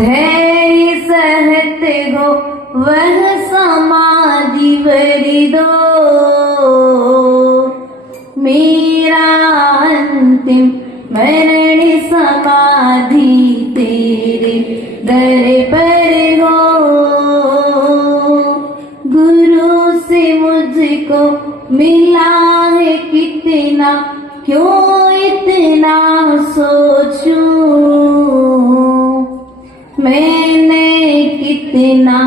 धैर्य सहत हो वह समाधि भरी दो। मेरा अंतिम मरण समाधि तेरे दर पर हो। गुरु से मुझको मिला है कितना, क्यों इतना सोचूं। मैंने कितना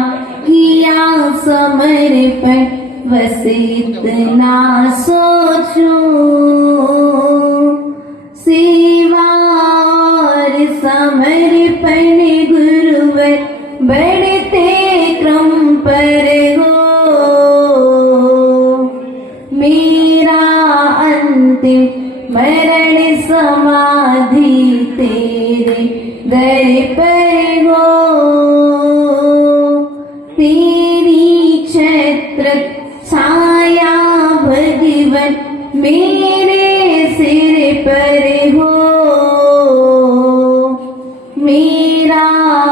किया समर्पण, बस इतना सोचूं। सेवा और समर्पण गुरुवर बढ़ते क्रम पर हो। मेरा अंतिम मरण समाधि तेरे दर पर हो। तेरी छत्र छाया भगवन मेरे सिर पर हो। मेरा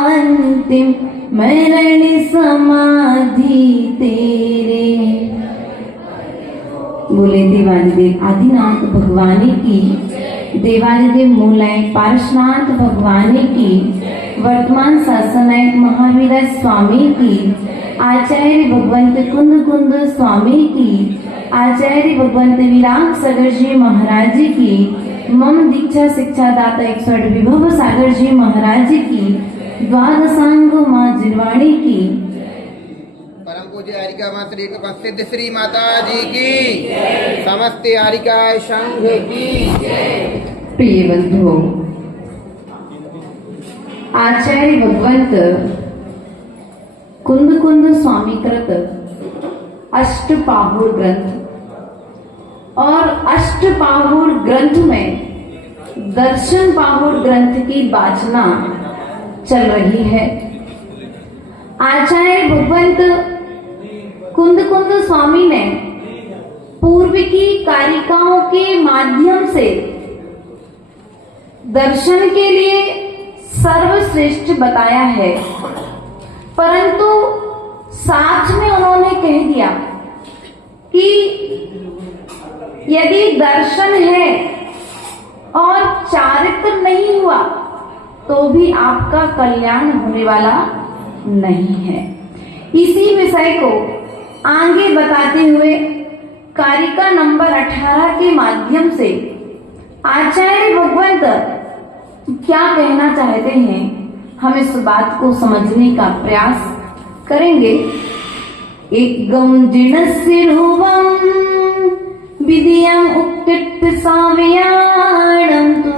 अंतिम मरण समाधि तेरे। बोले देवादिदेव आदिनाथ भगवान की, देवादिदेव मूलाय पार्श्वनाथ भगवान की, वर्तमान शासनायक महावीर स्वामी की, आचार्य भगवंत कुंद कुंद स्वामी की, आचार्य भगवंत विराग सागर जी महाराज की, मम दीक्षा शिक्षा दाता 108 विभव सागर जी महाराज की, द्वादशांग माँ जिनवाणी की, परम पूज्य हरिका मात्र एक प्रसिद्ध श्री माता जी की, समस्त हरिका संघ की। प्रिय बंधुओं, आचार्य भगवंत कुंद कुंद स्वामी कृत अष्टपाहुर ग्रंथ और अष्टपाहुर ग्रंथ में दर्शन पाहुर ग्रंथ की वाचना चल रही है। आचार्य भगवंत कुंद कुंद स्वामी ने पूर्व की कारिकाओं के माध्यम से दर्शन के लिए सर्वश्रेष्ठ बताया है, परंतु साथ में उन्होंने कह दिया कि यदि दर्शन है और चारित्र नहीं हुआ तो भी आपका कल्याण होने वाला नहीं है। इसी विषय को आगे बताते हुए कारिका नंबर 18 के माध्यम से आचार्य भगवंत क्या कहना चाहते हैं, हम इस बात को समझने का प्रयास करेंगे। एकम जिनस्य रूपम विद्यम उक्तित साव्याणं तु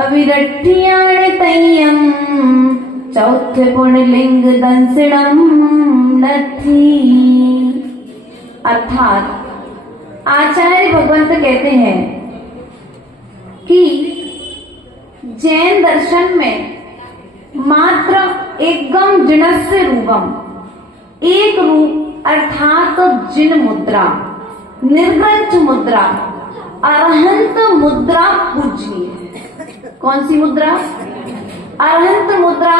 अविरट्ठ्याण तय्यम चौथ पुण्यलिंग दंसणम नथी। अर्थात आचार्य भगवंत कहते हैं कि जैन दर्शन में मात्र एकम जिनस्य रूपम, एक रूप अर्थात जिन मुद्रा, निर्ग्रंथ मुद्रा, अरहंत मुद्रा पूजनीय। कौन सी मुद्रा? अरहंत मुद्रा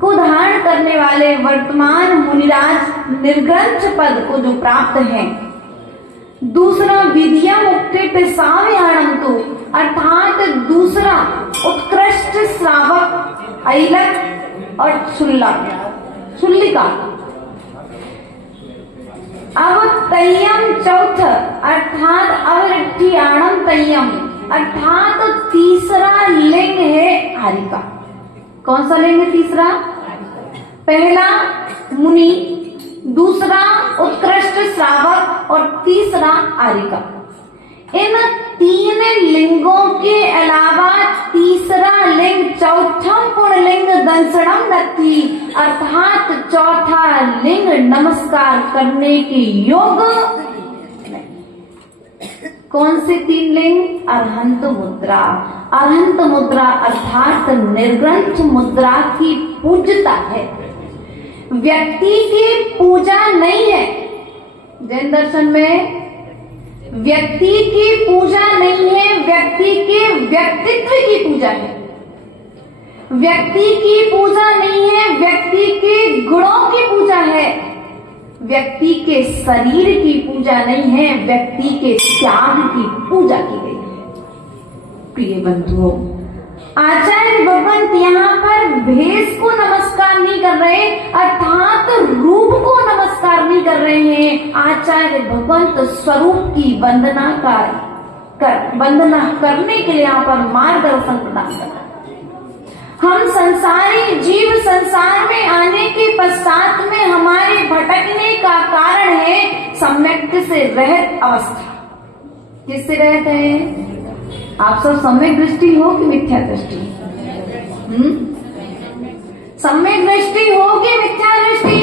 को धारण करने वाले वर्तमान मुनिराज निर्ग्रंथ पद को जो प्राप्त है। दूसरा विद्या मुक्ति साव्याणंतु, अर्थात दूसरा उत्कृष्ट श्रावक ऐलक और शुल्लिका। अब तय्यम चौथ अर्थात अवरिठ्ठियाणम तय्यम, अर्थात तीसरा लिंग है आरिका। कौन सा लिंग है तीसरा? पहला मुनि, दूसरा उत्कृष्ट श्रावक और तीसरा आरिका। इन तीन लिंगों के अलावा तीसरा लिंग चौथम पुण्यलिंग दंसणम नथी, अर्थात चौथा लिंग नमस्कार करने के योग। कौन से तीन लिंग? अरहंत मुद्रा। अरहंत मुद्रा अर्थात निर्ग्रंथ मुद्रा की पूज्यता है, व्यक्ति की पूजा नहीं है। जैन दर्शन में व्यक्ति की पूजा नहीं है, व्यक्ति के व्यक्तित्व की पूजा है। व्यक्ति की पूजा नहीं है, व्यक्ति के गुणों की पूजा है। व्यक्ति के शरीर की पूजा नहीं है, व्यक्ति के त्याग की पूजा की गई है। प्रिय बंधुओं, आचार्य भगवंत यहाँ पर भेष को नमस्कार नहीं कर रहे, अर्थात रूप को नमस्कार नहीं कर रहे हैं। आचार्य भगवंत स्वरूप की वंदना करने के लिए यहाँ पर मार्गदर्शन प्रदान कर रहे हैं। हम संसारी जीव संसार में आने के पश्चात में हमारे भटकने का कारण है सम्यक से रहित अवस्था। किससे रहित है? आप सब सम्यक दृष्टि हो कि मिथ्या दृष्टि? सम्यक दृष्टि हो कि मिथ्या दृष्टि?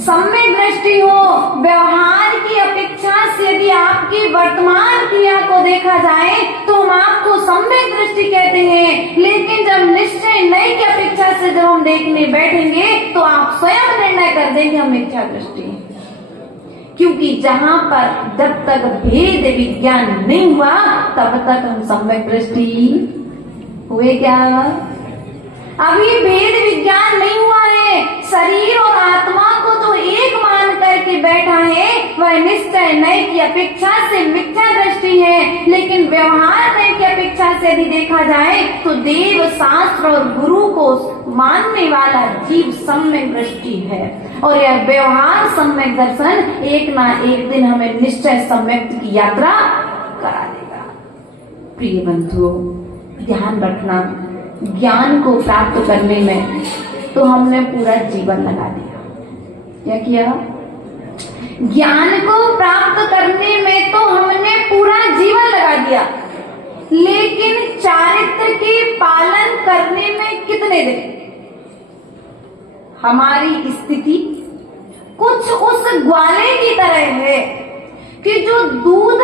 सम्यक दृष्टि हो। व्यवहार की अपेक्षा से यदि आपकी वर्तमान क्रिया को देखा जाए तो हम आपको सम्यक दृष्टि कहते हैं, लेकिन जब निश्चय नई की अपेक्षा से जब हम देखने बैठेंगे तो आप स्वयं निर्णय कर देंगे हम मिथ्या दृष्टि है। क्योंकि जहां पर जब तक भेद विज्ञान नहीं हुआ तब तक हम सम्यक दृष्टि हुए क्या? अभी भेद विज्ञान नहीं हुआ है। शरीर और आत्मा को जो एक मान करके बैठा है वह निश्चय नए की अपेक्षा से मिथ्या दृष्टि है, लेकिन व्यवहार नए की अपेक्षा से यदि देखा जाए तो देव शास्त्र और गुरु को मानने वाला जीव सम्यक दृष्टि है। और यह व्यवहार सम्यक दर्शन एक ना एक दिन हमें निश्चय सम्यक की यात्रा करा देगा। प्रिय बंधुओं, ध्यान रखना, ज्ञान को प्राप्त करने में तो हमने पूरा जीवन लगा दिया। क्या किया? ज्ञान को प्राप्त करने में तो हमने पूरा जीवन लगा दिया, लेकिन चारित्र के पालन करने में कितने दिन? हमारी स्थिति कुछ उस ग्वाले की तरह है कि जो दूध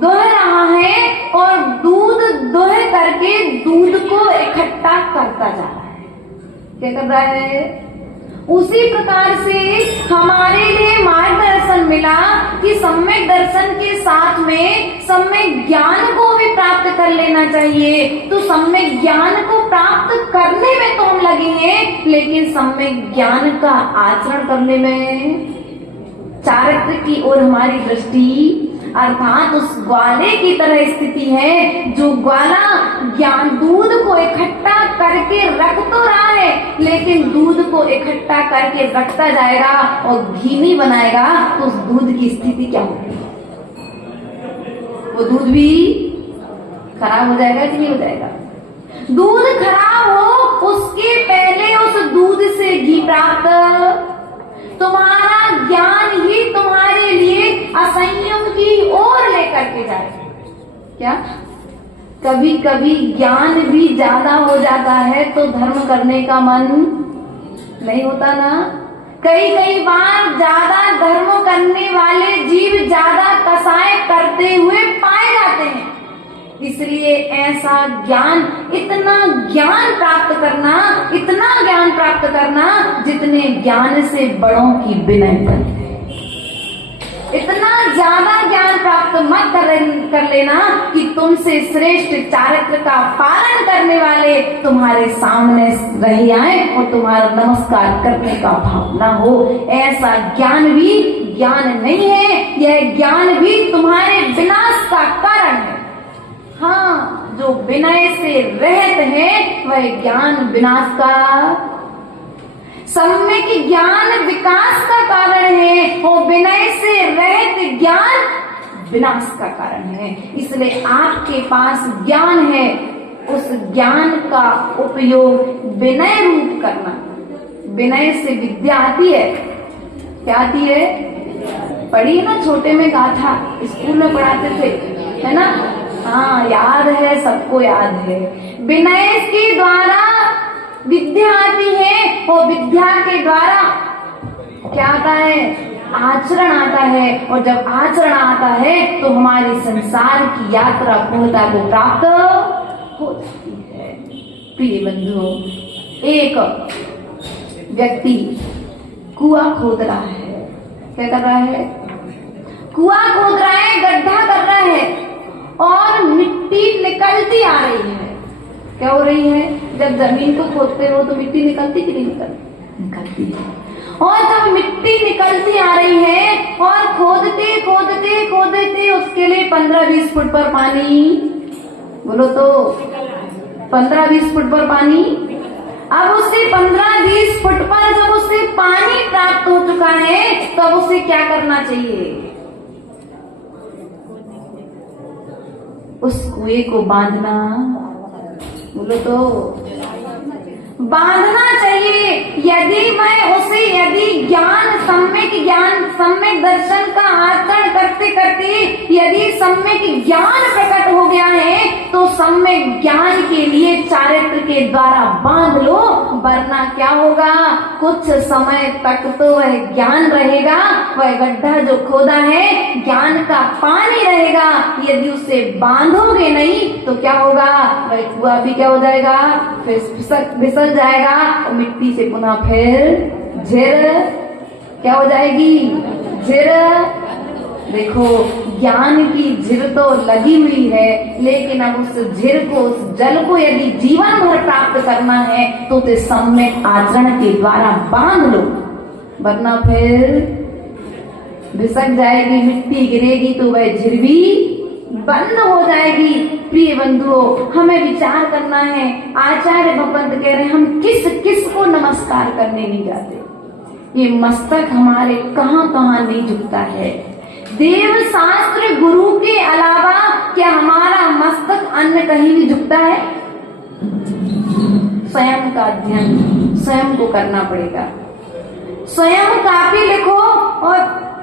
दुह रहा है और दूध दुह करके दूध को इकट्ठा करता जा रहा है। क्या कर रहा है? उसी प्रकार से हमारे लिए मार्गदर्शन मिला कि सम्यक दर्शन के साथ में सम्यक ज्ञान को भी प्राप्त कर लेना चाहिए। तो सम्यक ज्ञान को प्राप्त करने में तो हम लगे हैं, लेकिन सम्यक ज्ञान का आचरण करने में चारित्र की ओर हमारी दृष्टि अर्थात उस ग्वाले की तरह स्थिति है, जो ग्वाला ज्ञान दूध को इकट्ठा करके रख तो रहा है, लेकिन दूध को इकट्ठा करके रखता जाएगा और घी नहीं बनाएगा तो उस दूध की स्थिति क्या होगी? वो दूध भी खराब हो जाएगा कि नहीं हो जाएगा? दूध खराब हो उसके पहले उस दूध से घी प्राप्त। तुम्हारा ज्ञान ही तुम्हारे लिए असंयम की ओर लेकर के जाए। क्या? कभी कभी ज्ञान भी ज्यादा हो जाता है तो धर्म करने का मन नहीं होता ना। कई बार ज्यादा धर्म करने वाले जीव ज्यादा कसाय करते हुए पाए जाते हैं। इसलिए ऐसा ज्ञान, इतना ज्ञान प्राप्त करना जितने ज्ञान से बड़ों की विनय बने। इतना ज्यादा ज्ञान प्राप्त मत कर लेना कि तुमसे श्रेष्ठ चारित्र का पालन करने वाले तुम्हारे सामने रह आए और तुम्हारा नमस्कार करने का भाव न हो। ऐसा ज्ञान भी ज्ञान नहीं है, यह ज्ञान भी तुम्हारे विनाश का कारण है। हाँ, जो विनय से रहित है वह ज्ञान विनाश का, सम्यक ज्ञान विकास का कारण है और विनय से रहित ज्ञान विनाश का कारण है। इसलिए आपके पास ज्ञान है, उस ज्ञान का उपयोग विनय रूप करना। विनय से विद्या आती है। क्या आती है? पढ़ी ना, छोटे में गाथा स्कूल में पढ़ाते थे, है ना? हाँ, याद है, सबको याद है। विनय के द्वारा विद्या आती है और विद्या के द्वारा क्या आता है? आचरण आता है। और जब आचरण आता है तो हमारी संसार की यात्रा पूर्णता को प्राप्त हो जाती है। प्रिय बंधुओं, एक व्यक्ति कुआं खोद रहा है। क्या कर रहा है? कुआं खोद रहा है, गड्ढा कर रहा है और मिट्टी निकलती आ रही है। क्या हो रही है? जब जमीन को खोदते हो तो मिट्टी निकलती कि नहीं निकलती? निकलती है। और जब मिट्टी निकलती आ रही है और खोदते खोदते खोदते उसके लिए 15-20 फुट पर पानी, बोलो तो 15-20 फुट पर पानी। अब उससे 15-20 फुट पर जब उसे पानी प्राप्त हो चुका है तो अब उसे क्या करना चाहिए? उस कुएं को बांधना, बोलो तो बांधना चाहिए। यदि सम्यक दर्शन का आचरण करते करते यदि सम्यक ज्ञान प्रकट हो गया है तो सम्यक ज्ञान के लिए चारित्र के द्वारा बांध लो, वरना क्या होगा? कुछ समय तक तो वह ज्ञान रहेगा, वह गड्ढा जो खोदा है ज्ञान का पानी रहेगा। यदि उसे बांधोगे नहीं तो क्या होगा? वह कुआं भी क्या हो जाएगा? फिसल जाएगा और मिट्टी से पुनः फिर झिर क्या हो जाएगी? झिर। देखो, ज्ञान की झिर तो लगी हुई है, लेकिन अब उस झिर को, उस जल को यदि जीवन भर प्राप्त करना है तो उसे सम्यक आचरण के द्वारा बांध लो, वरना फिर फिसक जाएगी, मिट्टी गिरेगी तो वह झिर भी बंद हो जाएगी। प्रिय बंधुओं, हमें विचार करना है। आचार्य भगवंत कह रहे हैं हम किस किस को नमस्कार करने नहीं जाते। ये मस्तक हमारे कहाँ कहाँ नहीं झुकता है। देव शास्त्र गुरु के अलावा क्या हमारा मस्तक अन्य कहीं भी झुकता है? स्वयं का अध्ययन स्वयं को करना पड़ेगा। स्वयं कापी लिखो और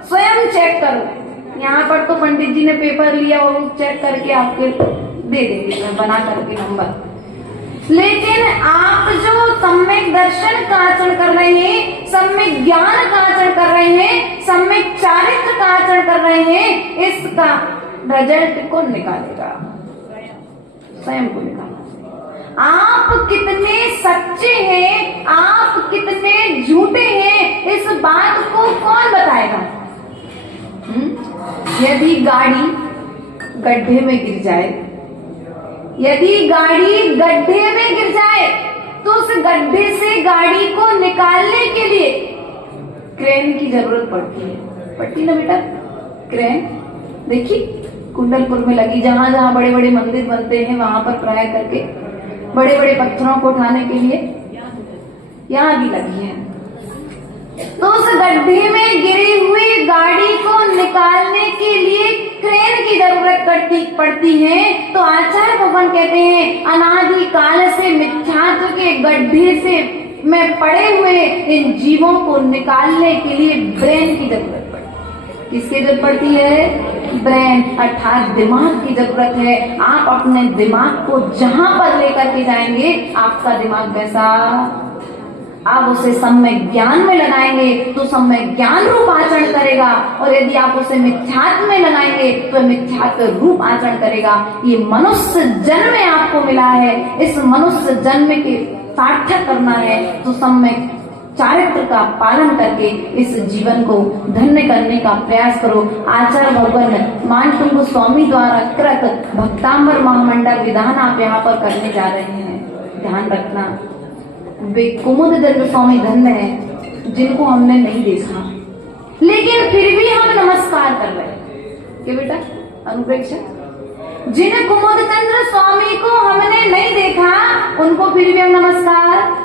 स्वयं चेक करो। यहाँ पर तो पंडित जी ने पेपर लिया और चेक करके आपके दे देंगे बना करके नंबर, लेकिन आप जो सम्यक दर्शन का आचरण कर रहे हैं, सम्यक ज्ञान का आचरण कर रहे हैं, सम्यक चारित्र का आचरण कर रहे हैं, इसका रिजल्ट कौन निकालेगा? स्वयं को निकालना। आप कितने सच्चे हैं, आप कितने झूठे हैं, इस बात को कौन बताएगा? यदि गाड़ी गड्ढे में गिर जाए, यदि गाड़ी गड्ढे में गिर जाए तो उस गड्ढे से गाड़ी को निकालने के लिए क्रेन की जरूरत पड़ती ना बेटा? क्रेन देखिए कुंडलपुर में लगी, जहां जहां बड़े बड़े मंदिर बनते हैं वहां पर प्राय करके बड़े बड़े पत्थरों को उठाने के लिए यहाँ भी लगी है। तो उस गड्ढे में गिरी हुई गाड़ी को निकालने के लिए क्रेन की जरूरत पड़ती है। तो आचार्य भगवान कहते हैं अनादि काल से मिथ्यात्व के गड्ढे से में पड़े हुए इन जीवों को निकालने के लिए ब्रेन की जरूरत पड़ती है। किसकी जरूरत पड़ती है? ब्रेन अर्थात दिमाग की जरूरत है। आप अपने दिमाग को जहां पर लेकर के जाएंगे आपका दिमाग वैसा, आप उसे सम्यक ज्ञान में लगाएंगे तो सम्यक ज्ञान रूप आचरण करेगा, और यदि आप उसे मिथ्यात्व में लगाएंगे तो मिथ्यात्व रूप आचरण करेगा। ये मनुष्य जन्म आपको मिला है, इस मनुष्य जन्म के सार्थक करना है तो सम्यक चारित्र का पालन करके इस जीवन को धन्य करने का प्रयास करो। आचार्य भगवान मानतुंग स्वामी द्वारा कृत भक्तांबर महामंडल विधान आप यहाँ पर करने जा रहे हैं। ध्यान रखना, वे कुमुदचंद्र स्वामी धन्य है जिनको हमने नहीं देखा, लेकिन फिर भी हम नमस्कार कर रहे हैं। क्या बेटा अनुप्रेक्षा? जिन कुमुदचंद्र स्वामी को हमने नहीं देखा उनको फिर भी हम नमस्कार,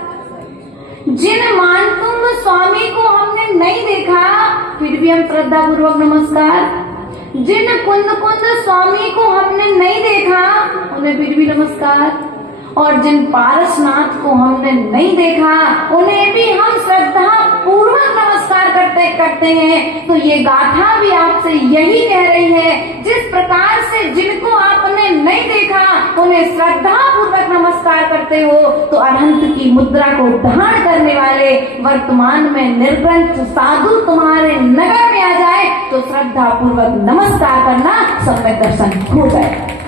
जिन मानतुंग स्वामी को हमने नहीं देखा फिर भी हम श्रद्धा पूर्वक नमस्कार, जिन कुंद स्वामी को हमने नहीं देखा उन्हें फिर भी नमस्कार, और जिन पारसनाथ को हमने नहीं देखा उन्हें भी हम श्रद्धा पूर्वक नमस्कार करते हैं। तो ये गाथा भी आपसे यही कह रही है, जिस प्रकार से जिनको आपने नहीं देखा उन्हें श्रद्धा पूर्वक नमस्कार करते हो, तो अनंत की मुद्रा को धारण करने वाले वर्तमान में निर्ग्रंथ साधु तुम्हारे नगर में आ जाए तो श्रद्धा पूर्वक नमस्कार करना, समय दर्शन हो जाए।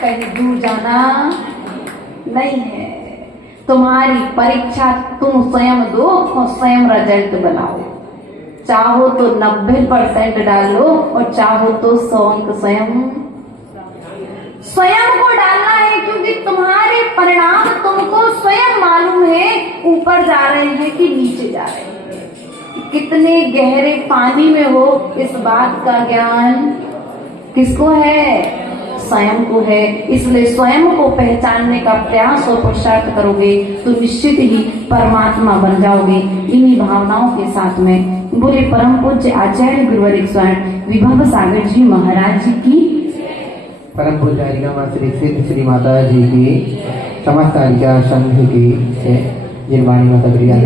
कहीं दूर जाना नहीं है। तुम्हारी परीक्षा तुम स्वयं दो और स्वयं रिजल्ट बनाओ। चाहो तो 90% डालो और चाहो तो 100 अंक स्वयं को डालना है, क्योंकि क्योंकि तुम्हारे परिणाम तुमको स्वयं मालूम है, ऊपर जा रहे हैं कि नीचे जा रहे हैं। कितने गहरे पानी में हो, इस बात का ज्ञान किसको है? स्वयं को है। इसलिए स्वयं को पहचानने का प्रयास और पुरुषार्थ करोगे तो निश्चित ही परमात्मा बन जाओगे। इन्हीं भावनाओं के साथ में बोले परम पूज्य आचार्य गुरुवर स्वर्ण विभव सागर जी महाराज जी की, परम पूज्य हरिका माता सिद्ध श्री माता जी की, समस्त हरिका संघ की, जिनवाणी माता प्रिया।